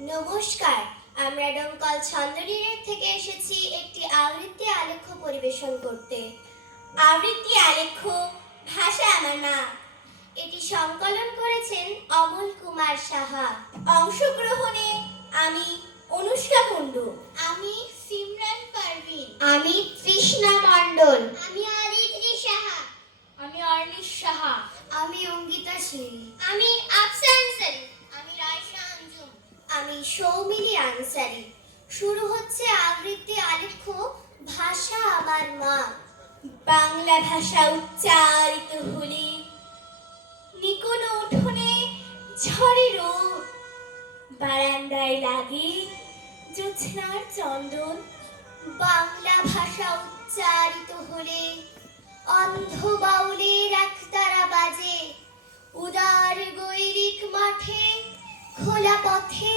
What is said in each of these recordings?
নমস্কার আমরা ডমকল ছন্দনীরের থেকে এসেছি একটি আবৃত্তি আলেখ্য পরিবেশন করতে। আবৃত্তি আলেখ্য ভাষা আমার মা। এটি সংকলন করেছেন অমল কুমার সাহা। অংশগ্রহণে আমি অনুষ্কা কুণ্ডু। আমি সিমরান পারভিন। আমি ঝড়ে রোদ। বারান্দায় লাগে জ্যোৎস্নার চন্দন। বাংলা ভাষা উচ্চারিত হলে অন্ধ বাউলের একতারা বাজে। উদার গৈরিক মাঠে খোলা পথে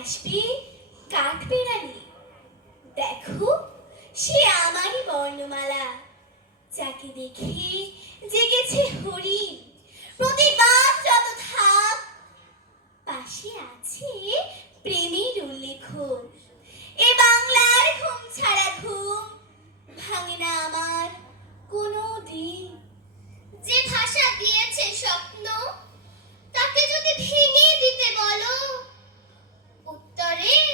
আসবে কাঠ বেড়ালি দেখো, সে আমারই বর্ণমালা। যাকে দেখে জেগেছে হরিণ প্রতিবাদ যত থাক। পাশে আছে প্রেমের উল্লেখ। এ বাংলার ঘুম ছাড়া ঘুম ভাঙে না আমার কোনো দিন যে ভাষা দিয়েছে স্বপ্ন, তাকে যদি ভেঙে দিতে বলো Madrid.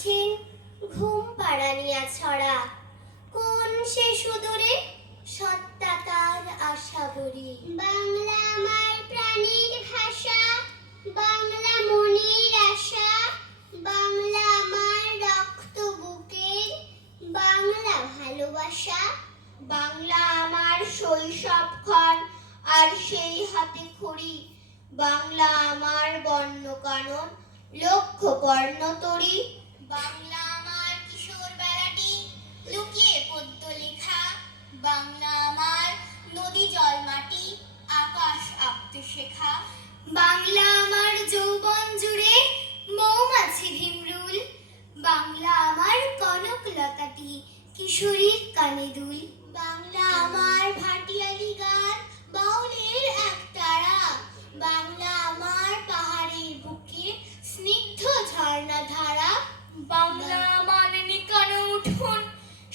কাটছেন ঘুম পাড়ানিয়া ছড়া। কোন সে সুদূরে? সত্তা তার আশা বলি বাংলা আমার প্রাণীর ভাষা, বাংলা মনির আশা, বাংলা আমার রক্ত বুকের, বাংলা ভালোবাসা, বাংলা আমার শৈশবক্ষণ আর সেই হাতে খড়ি, বাংলা আমার বর্ণ কানন লক্ষ্য কর্ণতরী বাংলা আমার কিশোর বেলাটি লুকিয়ে পদ্য লেখা। বাংলা আমার নদী জল মাটি, আকাশ আঁকতে শেখা। বাংলা আমার যৌবন জুড়ে মৌমাছি ভীমরুল। বাংলা আমার কনক লতাটি কিশোরীর কানে দুল। বাংলা আমার ভাটিয়ালি গান বাউলের এক তারা। বাংলা আমার পাহাড়ের বুকে স্নিগ্ধ ঝর্ণা ধারা। বাংলা আমার নিকানো উঠোন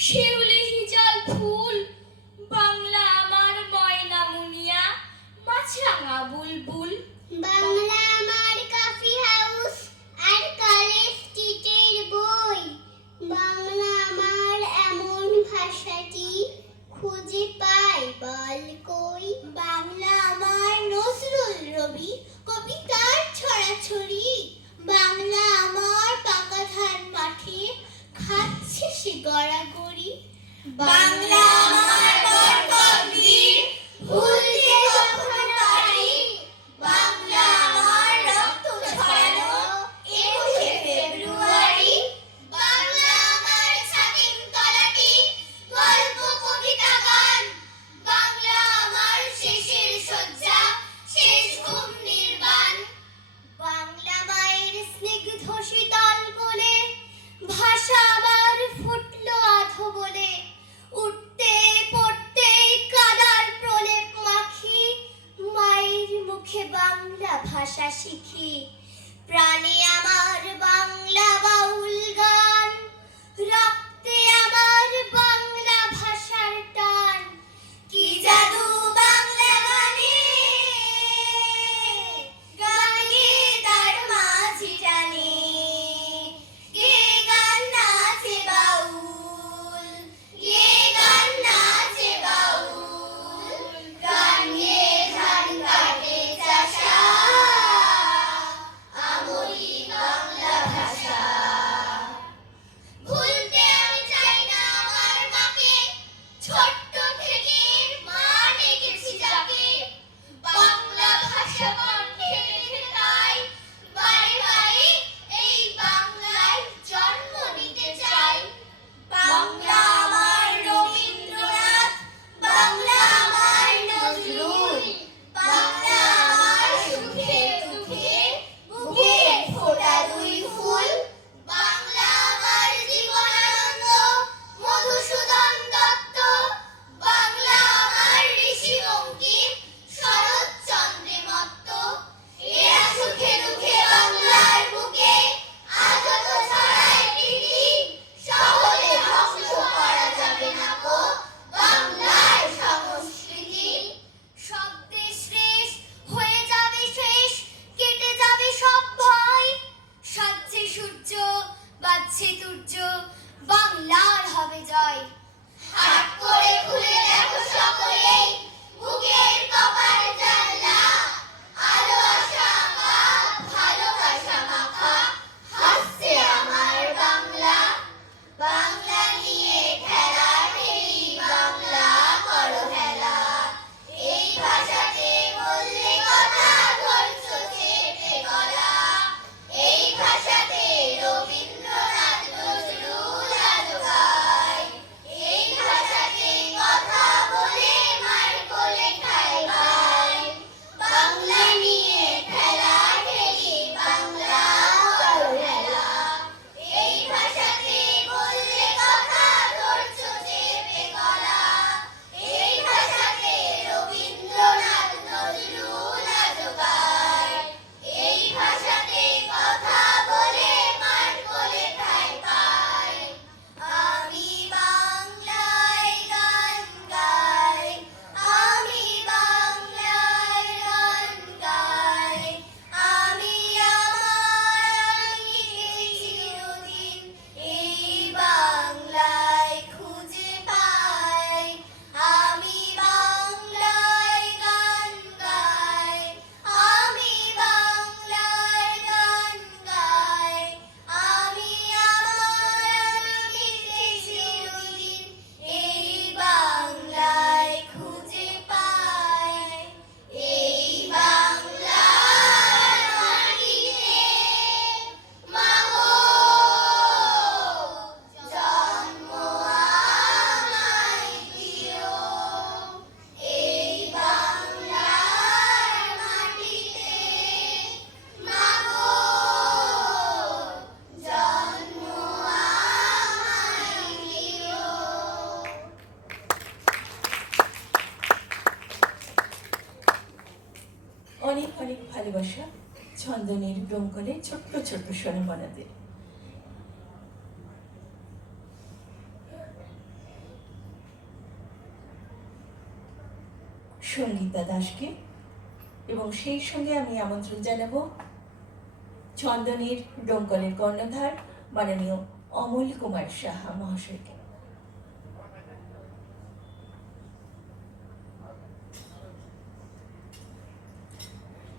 শিউলি হিজাল ফুল। বাংলা আমার ময়না মুনিয়া মাছরাঙা বুলবুল। বাংলা ডোমকলে ছোট্ট ছোট্ট স্বরে সোনামণাদের সঙ্গীতা দাসকে এবং সেই সঙ্গে আমি আমন্ত্রণ জানাব চন্দনীর ডোমকলের কর্ণধার মাননীয় অমল কুমার সাহা মহাশয়কে।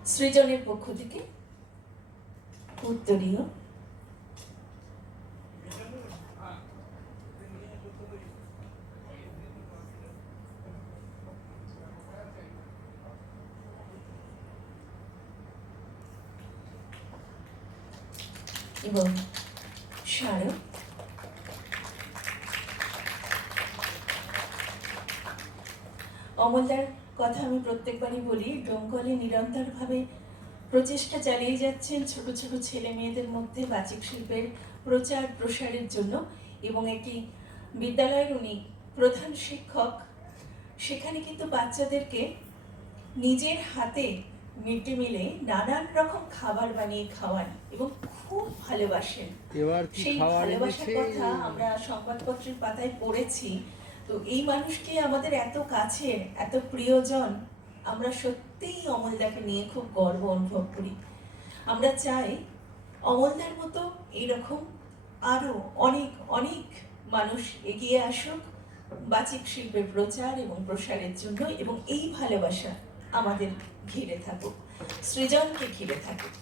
সৃজনের পক্ষ থেকে উত্তরীয়। এবং স্মারক। অমলদার কথা আমি প্রত্যেকবারই বলি ডোঙ্গলে নিরন্তরভাবে প্রচেষ্টা চালিয়ে যাচ্ছেন ছোট ছোট ছেলে মেয়েদের মধ্যে বাচিক শিল্পের প্রচার প্রসারের জন্য এবং একটি বিদ্যালয়ের উনি প্রধান শিক্ষক। সেখানে কিন্তু বাচ্চাদেরকে নিজের হাতে মিড ডে মিলে নানান রকম খাবার বানিয়ে খাওয়ান এবং খুব ভালোবাসেন। সেই ভালোবাসার কথা আমরা সংবাদপত্রের পাতায় পড়েছি। তো এই মানুষকে আমাদের এত কাছে এত প্রিয়জন আমরা সত্যিই অমলদাকে নিয়ে খুব গর্ব অনুভব করি। আমরা চাই অমলদার মতো এরকম আরও অনেক অনেক মানুষ এগিয়ে আসুক, বাচিক শিল্পের প্রচার এবং প্রসারের জন্য এবং এই ভালোবাসা আমাদের ঘিরে থাকুক, সৃজনকে ঘিরে থাকুক।